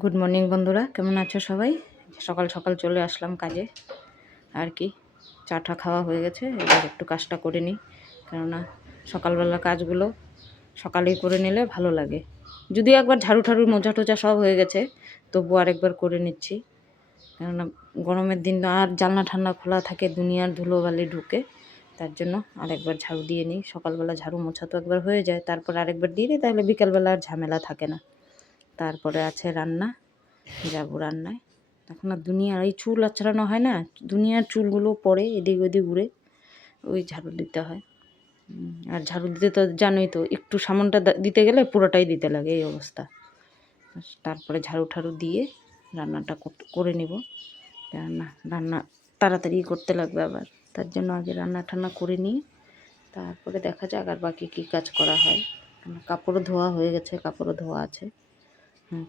Good morning বন্ধুরা, কেমন আছো সবাই? সকাল সকাল চলে আসলাম কাজে আর কি। চাটা খাওয়া হয়ে গেছে, এবার একটু কাজটা করে নিই, কেননা সকালবেলা কাজগুলো সকালেই করে নিলে ভালো লাগে। যদিও একবার ঝাড়ু ঠাড়ু মোজা টোজা সব হয়ে গেছে, তবু আরেকবার করে নিচ্ছি, কেননা গরমের দিন আর জানলা ঠান্ডা খোলা থাকে, দুনিয়ার ধুলোবালি ঢুকে, তার জন্য আরেকবার ঝাড়ু দিয়ে নিই। সকালবেলা ঝাড়ু মোছা তো একবার হয়ে যায়, তারপর আরেকবার দিয়ে দিই, তাহলে বিকালবেলা আর ঝামেলা থাকে না। তারপরে আছে রান্না, যাবো রান্নায়। এখন আর দুনিয়ার এই চুল আঁচড়ানো হয় না, দুনিয়ার চুলগুলো পড়ে এদিক ওদিক উড়ে, ওই ঝাড়ু দিতে হয়। আর ঝাড়ু দিতে তো জানোই তো, একটু সামনটা দিতে গেলে পুরোটাই দিতে লাগে, এই অবস্থা। তারপরে ঝাড়ু ঠাড়ু দিয়ে রান্নাটা করে নিব, কেননা রান্না তাড়াতাড়ি করতে লাগবে আবার, তার জন্য আগে রান্না টান্না করে নিয়ে তারপরে দেখা যাক আর বাকি কী কাজ করা হয়। কাপড়ও ধোয়া হয়ে গেছে, কাপড়ও ধোয়া আছে।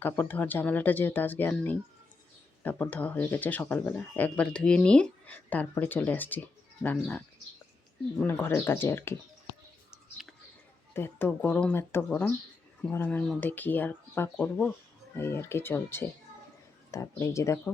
কাপড় ধোয়ার ঝামেলাটা যেহেতু আজকে আর নেই, কাপড় ধোয়া হয়ে গেছে সকালবেলা, একবার ধুয়ে নিয়ে তারপরে চলে আসছি রান্না, মানে ঘরের কাজে আর কি। তো এত গরম, গরমের মধ্যে কি আর বা করবো, এই আর কি চলছে। তারপরে এই যে দেখো,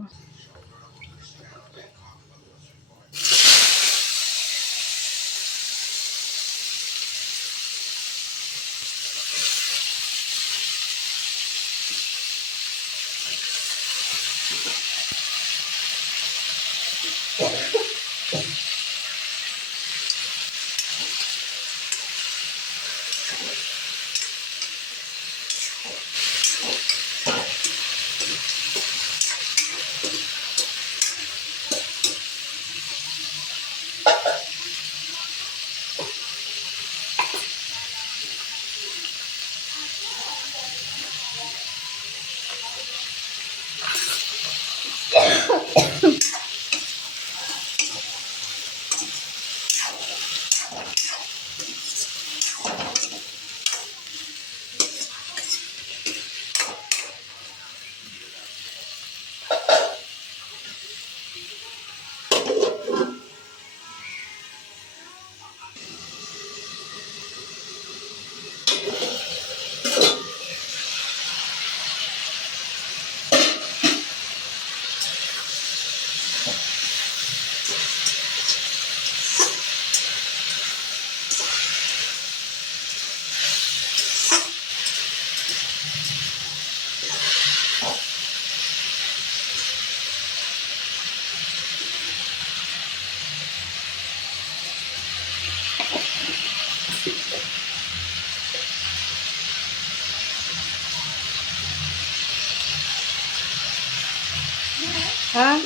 হ্যাঁ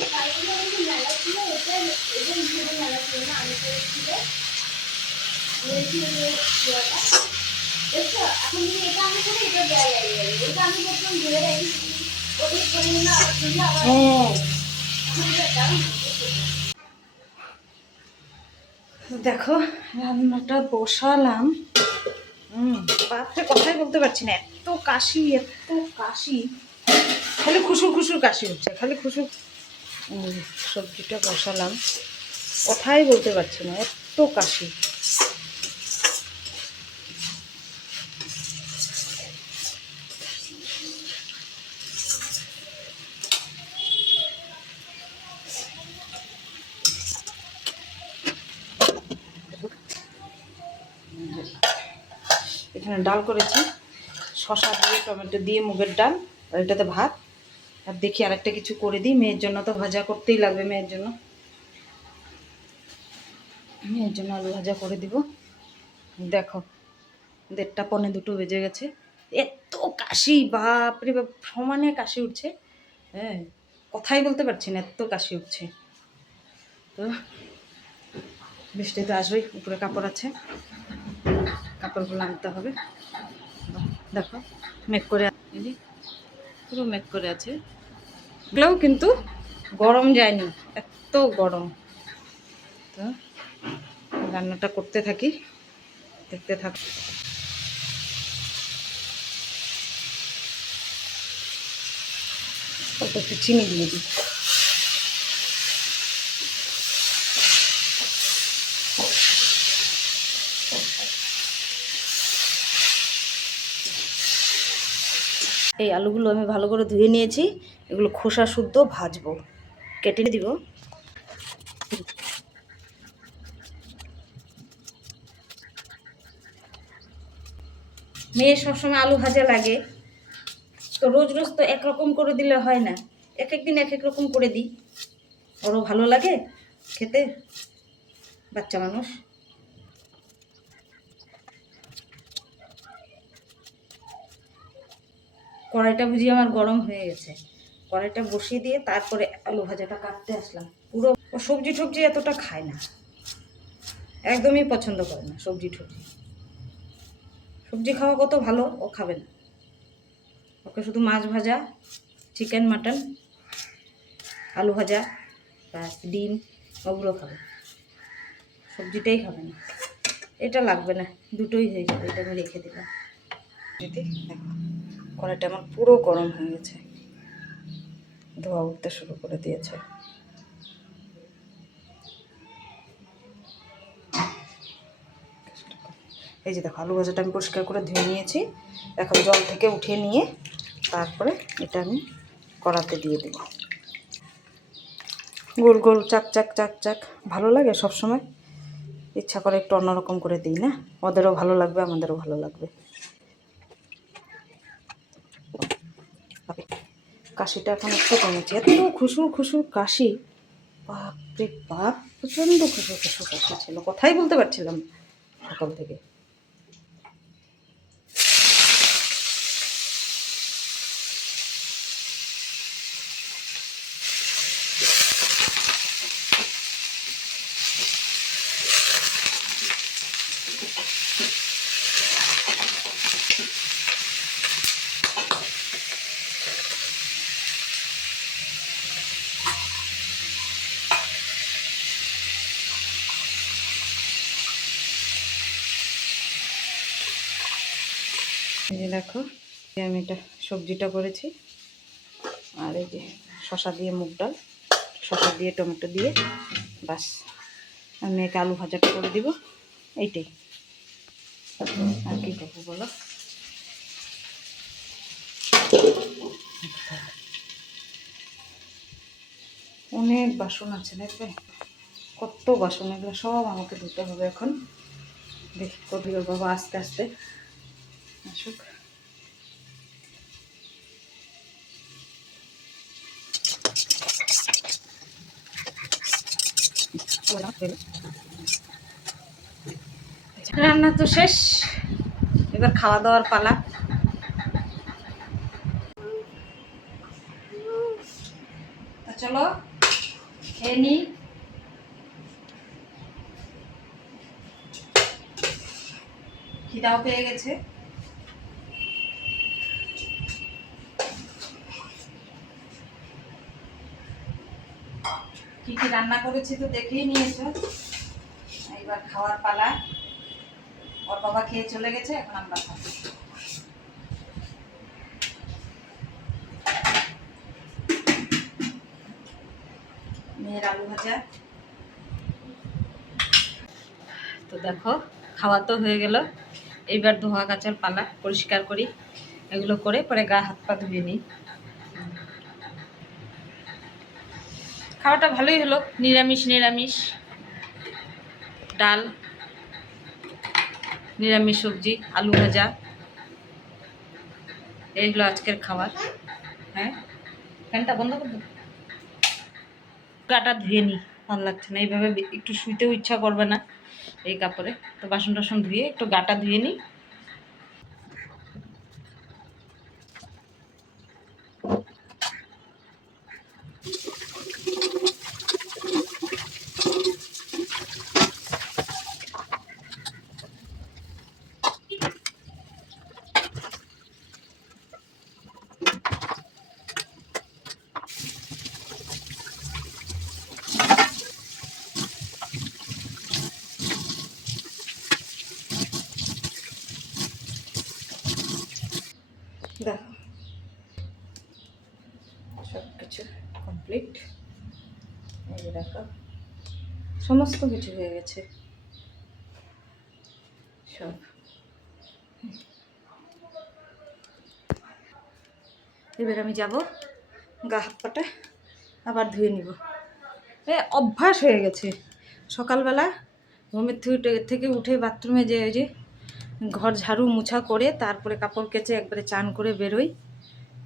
দেখো রান্নাটা বসালাম। বাপরে, কথাই বলতে পারছি না, এত কাশি, খালি খুশুর খুশুর কাশি হচ্ছে, খালি খুশুর। সবজিটা বসালাম, কথাই বলতে পারছি না, এত কাশি। এখানে ডাল করেছি, শসা দিয়ে টমেটো দিয়ে মুগের ডাল, আর এটাতে ভাত। আর দেখি আরেকটা কিছু করে দিই, মেয়ের জন্য তো ভাজা করতেই লাগবে, মেয়ের জন্য আলু ভাজা করে দিব। দেখো 1:30 পৌনে 2 বেজে গেছে, এত কাশি, বাপরে বাপ, সমানে কাশি উঠছে। হ্যাঁ, কথাই বলতে পারছি না, এত কাশি উঠছে। তো বৃষ্টি তো আসবেই, উপরে কাপড় আছে, কাপড়গুলো আনতে হবে। দেখো মেঘ করে, পুরো মেঘ করে আছে, এগুলোও কিন্তু গরম যায়নি, এত গরম। তো রান্নাটা করতে থাকি, দেখতে থাক। অল্প একটু চিনি দিয়ে দিই। এই আলুগুলো আমি ভালো করে ধুয়ে নিয়েছি, এগুলো খোসা শুদ্ধ ভাজবো, কেটে দিব। মেয়ে সবসময় আলু ভাজা লাগে, তো রোজ রোজ তো একরকম করে দিলে হয় না, এক এক দিন এক এক রকম করে দিই, ওরও ভালো লাগে খেতে, বাচ্চা মানুষ। কড়াইটা বুঝি আমার গরম হয়ে গেছে, কড়াইটা বসিয়ে দিয়ে তারপরে আলু ভাজাটা কাটতে আসলাম। পুরো ও সবজি টবজি এতটা খায় না, একদমই পছন্দ করে না সবজি টবজি। সবজি খাওয়া কত ভালো, ও খাবে না, ওকে শুধু মাছ ভাজা, চিকেন মাটন, আলু ভাজা, ব্যাস, ডিম, ওগুলো খাবে, সবজিটাই খাবে না। এটা লাগবে না, দুটোই হয়ে যাবে, এটা আমি রেখে দিলাম। দেখো কড়াইটা আমার পুরো গরম হয়ে গেছে, ধোয়া উঠতে শুরু করে দিয়েছে। এই যে দেখো আলু ভাজাটা আমি পরিষ্কার করে ধুয়ে নিয়েছি, এখন জল থেকে উঠিয়ে নিয়ে তারপরে এটা আমি কড়াতে দিয়ে দেব। গোল গোল চাক চাক চাক চাক ভালো লাগে সব সময়, ইচ্ছা করে একটু অন্যরকম করে দিই না, ওদেরও ভালো লাগবে আমাদেরও ভালো লাগবে। কাশিটা এখন একটু কমেছে, এত খুশুর খুশুর কাশি, বাপরে বাপ, প্রচণ্ড খুশুর খুশুর কাশি ছিল, কথাই বলতে পারছিলাম সকাল থেকে। এই যে দেখো আমি এটা সবজিটা করেছি, আর এই যে শসা দিয়ে মুগ ডাল, শসা দিয়ে টমেটো দিয়ে, বাস আমি একে আলু ভাজাটা করে দিব, এইটাই। আর কি করবো বলো, অনেক বাসন আছে দেখবে, কত বাসন, এগুলো সব আমাকে ধুতে হবে এখন। দেখি কবি ওর বাবা আস্তে আস্তে আসুক। রান্না তো শেষ, এবার খাওয়া দাওয়ার পালা। চলো খেয়ে নি। খিদাও পেয়ে গেছে, কি কি রান্না করেছি তো দেখেই নিয়েছো, এবার খাওয়ার পালা। ওর বাবা খেয়ে চলে গেছে, এখন আমরা খাবো। মেয়ের আলু ভাজা, তো দেখো খাওয়া তো হয়ে গেল, এইবার ধোয়া কাচার পালা, পরিষ্কার করি, এগুলো করে পরে গা হাত পা ধুয়ে নিই। খাওয়াটা ভালোই হলো, নিরামিষ নিরামিষ, ডাল, নিরামিষ সবজি, আলু ভাজা, এইগুলো আজকের খাবার। হ্যাঁ, ফ্যানটা বন্ধ করে দেবো, গাটা ধুয়ে নিই, ভালো লাগছে না এইভাবে, একটু শুইতেও ইচ্ছা করবে না এই কাপড়ে, তো বাসন টাসন ধুয়ে একটু গাটা ধুয়ে নিই। দেখো সব কিছু কমপ্লিট, এই যে দেখো সমস্ত কিছু হয়ে গেছে সব। এবার আমি যাব গা হাত পাটা আবার ধুয়ে নিব। অভ্যাস হয়ে গেছে সকালবেলা ঘুমের থেকে উঠে বাথরুমে যে ওই যে ঘর ঝাড়ু মুছা করে তারপরে কাপড় কেচে একবারে চান করে বেরোই,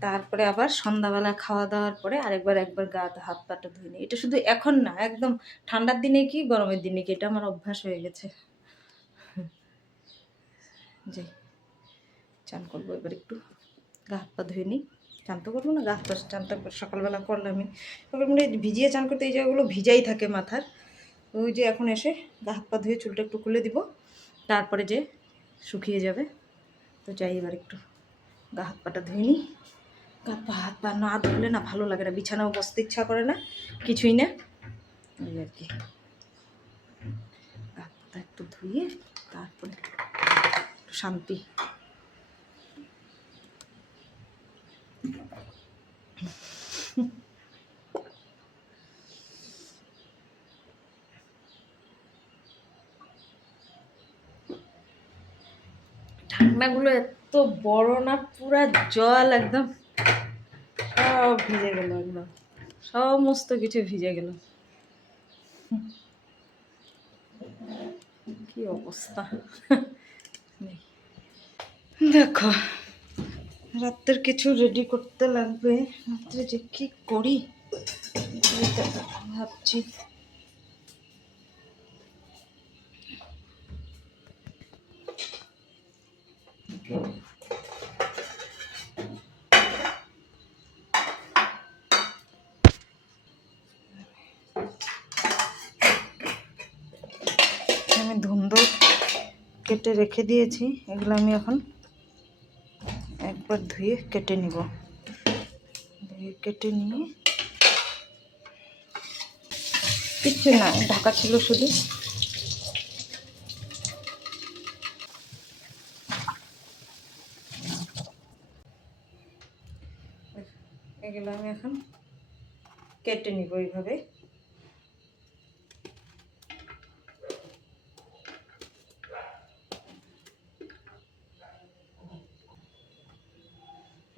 তারপরে আবার সন্ধ্যাবেলা খাওয়া দাওয়ার পরে একবার গা হাত পাটা ধুয়ে নিই। এটা শুধু এখন না, একদম ঠান্ডার দিনে কি গরমের দিনে কি, এটা আমার অভ্যাস হয়ে গেছে। যাই চান করবো এবার, একটু গা হাত পা ধুয়ে নিই। চান তো করবো না, গা হাত পা চান তো সকালবেলা করলামই। এবার মানে ভিজিয়ে চান করতে এই জায়গাগুলো ভিজাই থাকে মাথার। ওই যে এখন এসে গা হাত পা ধুয়ে চুলটা একটু খুলে দিব, তারপরে যে শুকিয়ে যাবে। তো যাই এবার একটু গা হাত পাটা ধুয়ে নিই। হাত পা না ধুলে না ভালো লাগে না, বিছানাও বসতে ইচ্ছা করে না, কিছুই না। এই আর কি, হাত পাটা একটু ধুয়ে তারপরে একটু শান্তি। ঢাকনাগুলো এত বড় না, পুরা জল একদম সব ভিজে গেল, একদম সমস্ত কিছু ভিজে গেল। কি অবস্থা দেখো, রাত্রের কিছু রেডি করতে লাগবে। রাত্রে যে কি করি ভাবছি। আমি ধুন্দো কেটে রেখে দিয়েছি, এগুলো আমি এখন একবার ধুয়ে কেটে নিব। ধুয়ে কেটে নিয়ে কিচ্ছু না, ঢাকা ছিল শুধু। এগুলো আমি এখন কেটে নিব এইভাবে।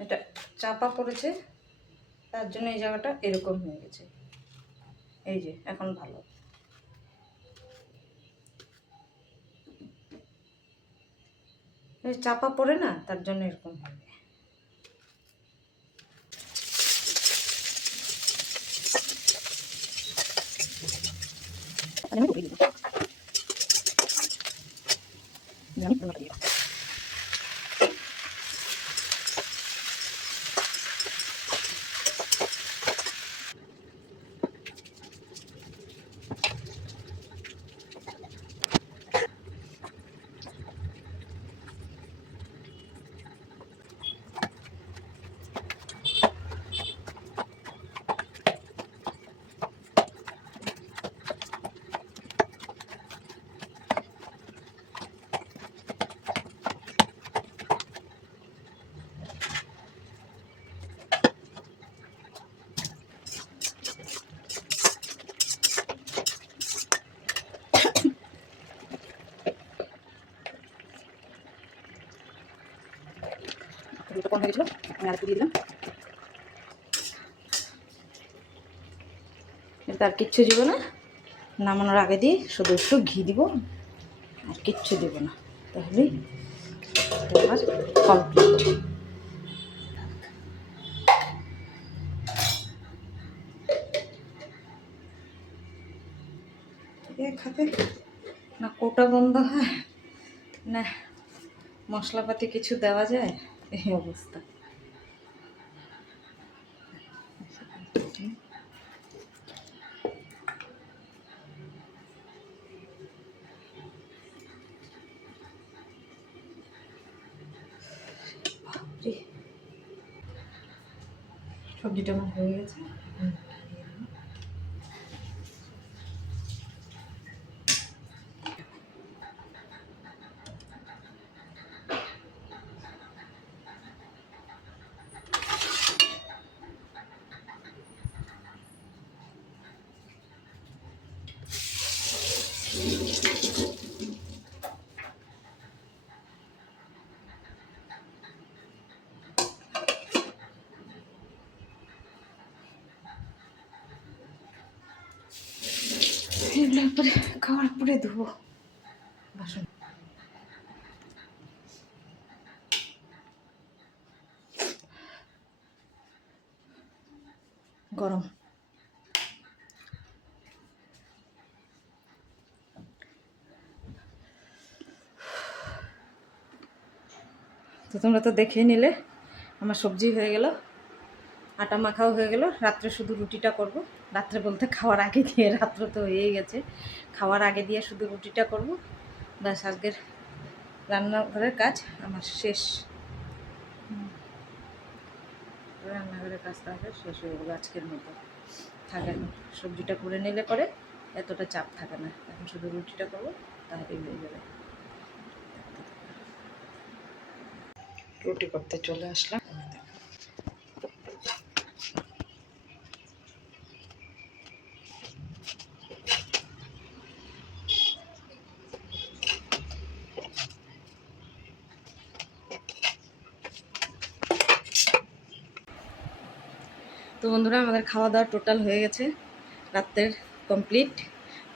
এটা চাপা পড়েছে, তার জন্য এই জায়গাটা এরকম হয়ে গেছে। এই যে এখন ভালো। চাপা পড়ে না, তার জন্য এরকম হবে। কম হয়ে গেছিল, আমি আর দিয়ে দিলাম। এটা আর কিচ্ছু দিব না, নামানোর আগে দিয়ে শুধু একটু ঘি দিব, আর কিচ্ছু দিব না, তাহলেই আমার কমপ্লিট। খাবে না, কোটা বন্ধ হয় না, মশলাপাতি কিছু দেওয়া যায়, এই অবস্থা। সবজিটা আমার হয়ে গেছে। এগুলো পরে খাওয়ার পরে ধুবো বাসন। গরম। তো তোমরা তো দেখেই নিলে আমার সবজি হয়ে গেল, আটা মাখাও হয়ে গেল। রাত্রে শুধু রুটিটা করব। রাত্রে বলতে খাওয়ার আগে দিয়ে, রাত্রে তো হয়েই গেছে, খাওয়ার আগে দিয়ে শুধু রুটিটা করব। ব্যাস আজকের রান্নাঘরের কাজ আমার শেষ। রান্নাঘরের কাজ তাহলে শেষ হয়ে গেলো আজকের মতো। থাকে না, সবজিটা করে নিলে পরে এতটা চাপ থাকে না। এখন শুধু রুটিটা করবো, তাহলেই হয়ে যাবে। রুটি করতে চলে আসলাম। তো বন্ধুরা, আমাদের খাওয়া দাওয়া টোটাল হয়ে গেছে, রাত্রের কমপ্লিট।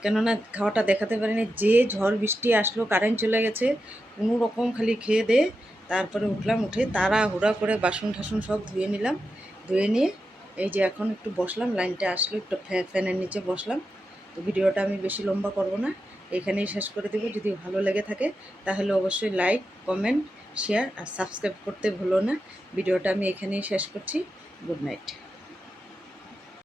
কেননা খাওয়াটা দেখাতে পারিনি, যে ঝড় বৃষ্টি আসলো, কারেন্ট চলে গেছে, কোনো রকম খালি খেয়ে দিয়ে তারপরে উঠলাম। উঠে তাড়াহুড়া করে বাসন ঠাসন সব ধুয়ে নিলাম। ধুয়ে নিয়ে এই যে এখন একটু বসলাম, লাইনটা আসলো, একটু ফ্যানের নিচে বসলাম। তো ভিডিওটা আমি বেশি লম্বা করব না, এখানেই শেষ করে দেবো। যদি ভালো লেগে থাকে তাহলে অবশ্যই লাইক, কমেন্ট, শেয়ার আর সাবস্ক্রাইব করতে ভুলো না। ভিডিওটা আমি এখানেই শেষ করছি। Good night.